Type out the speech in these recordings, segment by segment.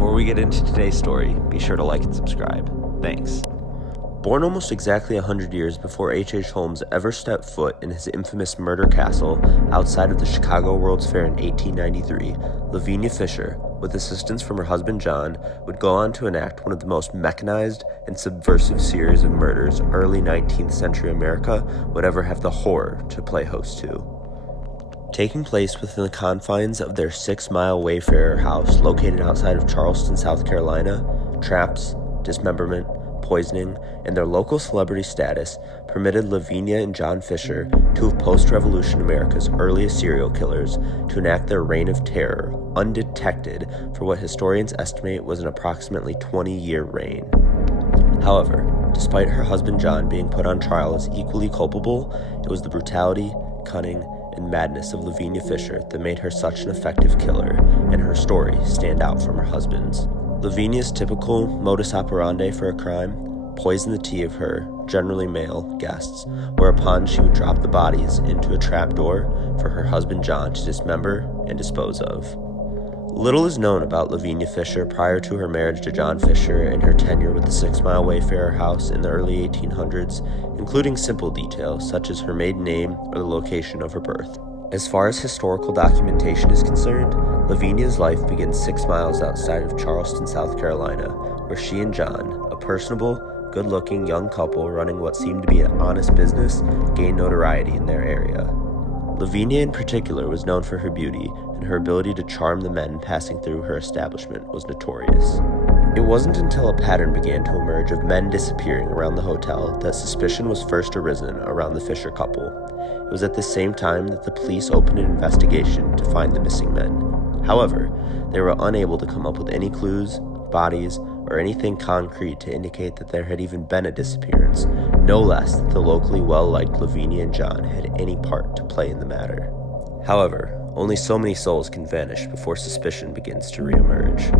Before we get into today's story, be sure to like and subscribe. Thanks. Born almost exactly 100 years before H.H. Holmes ever stepped foot in his infamous murder castle outside of the Chicago World's Fair in 1893, Lavinia Fisher, with assistance from her husband John, would go on to enact one of the most mechanized and subversive series of murders early 19th century America would ever have the horror to play host to. Taking place within the confines of their 6-mile Wayfarer house located outside of Charleston, South Carolina, traps, dismemberment, poisoning, and their local celebrity status permitted Lavinia and John Fisher, two of post-revolution America's earliest serial killers, to enact their reign of terror undetected for what historians estimate was an approximately 20-year reign. However, despite her husband John being put on trial as equally culpable, it was the brutality, cunning, and madness of Lavinia Fisher that made her such an effective killer, and her story stand out from her husband's. Lavinia's typical modus operandi for a crime: poison the tea of her, generally male, guests, whereupon she would drop the bodies into a trapdoor for her husband John to dismember and dispose of. Little is known about Lavinia Fisher prior to her marriage to John Fisher and her tenure with the 6-mile Wayfarer house in the early 1800s, including simple details such as her maiden name or the location of her birth. As far as historical documentation is concerned, Lavinia's life begins 6 miles outside of Charleston, South Carolina, where she and John, a personable, good-looking young couple running what seemed to be an honest business, gained notoriety in their area. Lavinia in particular was known for her beauty, and her ability to charm the men passing through her establishment was notorious. It wasn't until a pattern began to emerge of men disappearing around the hotel that suspicion was first arisen around the Fisher couple. It was at the same time that the police opened an investigation to find the missing men. However, they were unable to come up with any clues, bodies, or anything concrete to indicate that there had even been a disappearance, no less that the locally well-liked Lavinia and John had any part to play in the matter. However, only so many souls can vanish before suspicion begins to reemerge.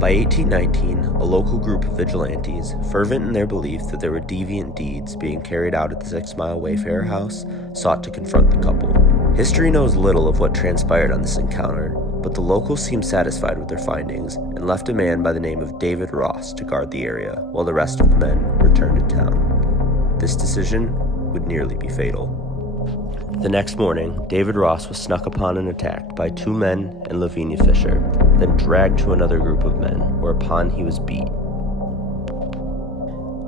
By 1819, a local group of vigilantes, fervent in their belief that there were deviant deeds being carried out at the 6-mile Wayfarer house, sought to confront the couple. History knows little of what transpired on this encounter, but the locals seemed satisfied with their findings and left a man by the name of David Ross to guard the area while the rest of the men returned to town. This decision would nearly be fatal. The next morning, David Ross was snuck upon and attacked by 2 men and Lavinia Fisher, then dragged to another group of men, whereupon he was beat.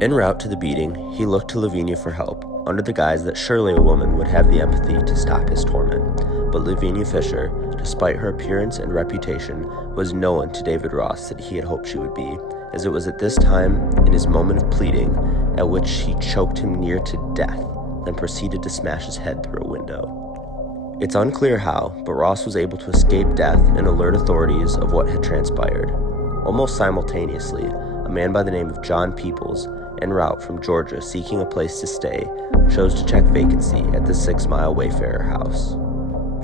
En route to the beating, he looked to Lavinia for help, under the guise that surely a woman would have the empathy to stop his torment. But Lavinia Fisher, despite her appearance and reputation, was known to David Ross that he had hoped she would be, as it was at this time, in his moment of pleading, at which she choked him near to death, then proceeded to smash his head through a window. It's unclear how, but Ross was able to escape death and alert authorities of what had transpired. Almost simultaneously, a man by the name of John Peoples, en route from Georgia seeking a place to stay, chose to check vacancy at the 6-mile Wayfarer house.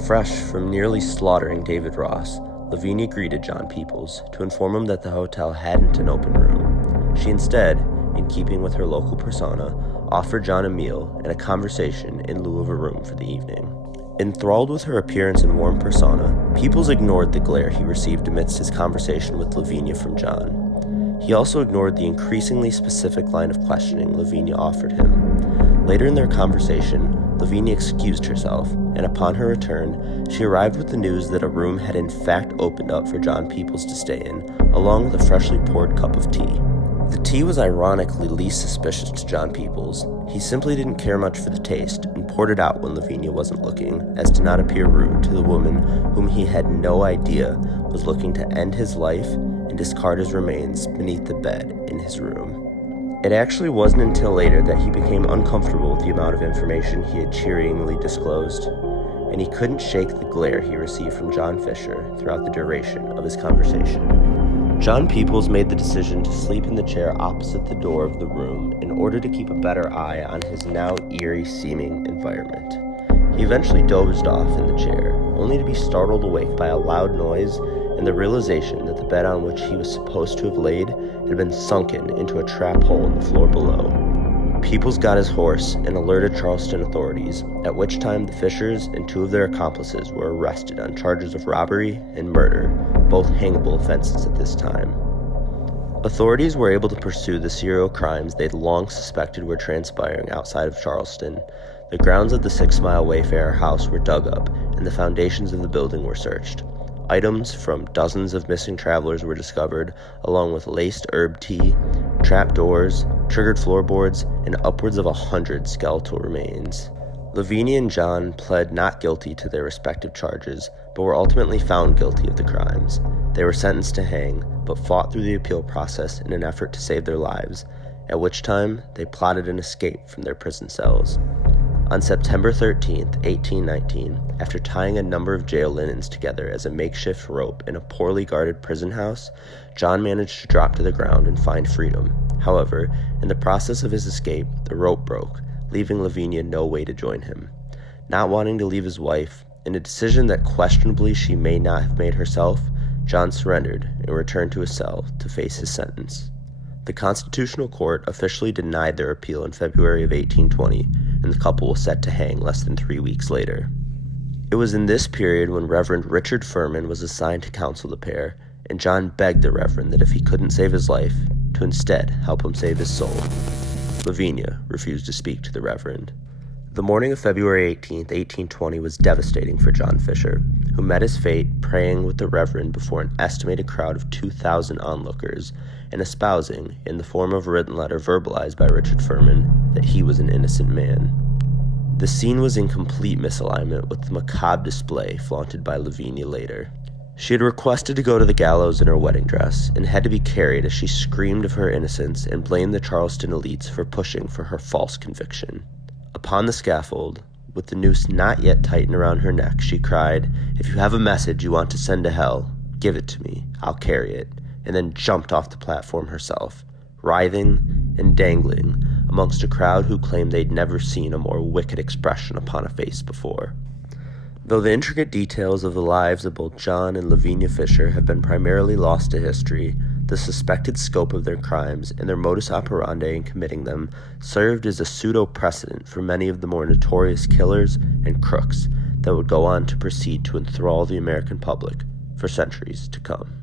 Fresh from nearly slaughtering David Ross, Lavinia greeted John Peoples to inform him that the hotel hadn't an open room. She instead, in keeping with her local persona, offered John a meal and a conversation in lieu of a room for the evening. Enthralled with her appearance and warm persona, Peoples ignored the glare he received amidst his conversation with Lavinia from John. He also ignored the increasingly specific line of questioning Lavinia offered him. Later in their conversation, Lavinia excused herself, and upon her return, she arrived with the news that a room had in fact opened up for John Peoples to stay in, along with a freshly poured cup of tea. The tea was ironically least suspicious to John Peoples. He simply didn't care much for the taste and poured it out when Lavinia wasn't looking, as to not appear rude to the woman whom he had no idea was looking to end his life and discard his remains beneath the bed in his room. It actually wasn't until later that he became uncomfortable with the amount of information he had cheeringly disclosed, and he couldn't shake the glare he received from John Fisher throughout the duration of his conversation. John Peoples made the decision to sleep in the chair opposite the door of the room in order to keep a better eye on his now eerie-seeming environment. He eventually dozed off in the chair, only to be startled awake by a loud noise and the realization that the bed on which he was supposed to have laid had been sunken into a trap hole in the floor below. Peoples got his horse and alerted Charleston authorities, at which time the Fishers and 2 of their accomplices were arrested on charges of robbery and murder, both hangable offenses at this time. Authorities were able to pursue the serial crimes they'd long suspected were transpiring outside of Charleston. The grounds of the 6-mile Wayfarer house were dug up, and the foundations of the building were searched. Items from dozens of missing travelers were discovered, along with laced herb tea, trap doors, triggered floorboards, and upwards of 100 skeletal remains. Lavinia and John pled not guilty to their respective charges, but were ultimately found guilty of the crimes. They were sentenced to hang, but fought through the appeal process in an effort to save their lives, at which time they plotted an escape from their prison cells. On September 13, 1819, after tying a number of jail linens together as a makeshift rope in a poorly guarded prison house, John managed to drop to the ground and find freedom. However, in the process of his escape, the rope broke, leaving Lavinia no way to join him. Not wanting to leave his wife, in a decision that questionably she may not have made herself, John surrendered and returned to his cell to face his sentence. The Constitutional Court officially denied their appeal in February of 1820, and the couple was set to hang less than 3 weeks later. It was in this period when Reverend Richard Furman was assigned to counsel the pair, and John begged the Reverend that if he couldn't save his life, to instead help him save his soul. Lavinia refused to speak to the Reverend. The morning of February 18, 1820 was devastating for John Fisher, who met his fate praying with the Reverend before an estimated crowd of 2,000 onlookers, and espousing, in the form of a written letter verbalized by Richard Furman, that he was an innocent man. The scene was in complete misalignment with the macabre display flaunted by Lavinia later. She had requested to go to the gallows in her wedding dress, and had to be carried as she screamed of her innocence and blamed the Charleston elites for pushing for her false conviction. Upon the scaffold, with the noose not yet tightened around her neck, she cried, "If you have a message you want to send to hell, give it to me, I'll carry it," and then jumped off the platform herself, writhing and dangling amongst a crowd who claimed they'd never seen a more wicked expression upon a face before. Though the intricate details of the lives of both John and Lavinia Fisher have been primarily lost to history, the suspected scope of their crimes and their modus operandi in committing them served as a pseudo-precedent for many of the more notorious killers and crooks that would go on to proceed to enthrall the American public for centuries to come.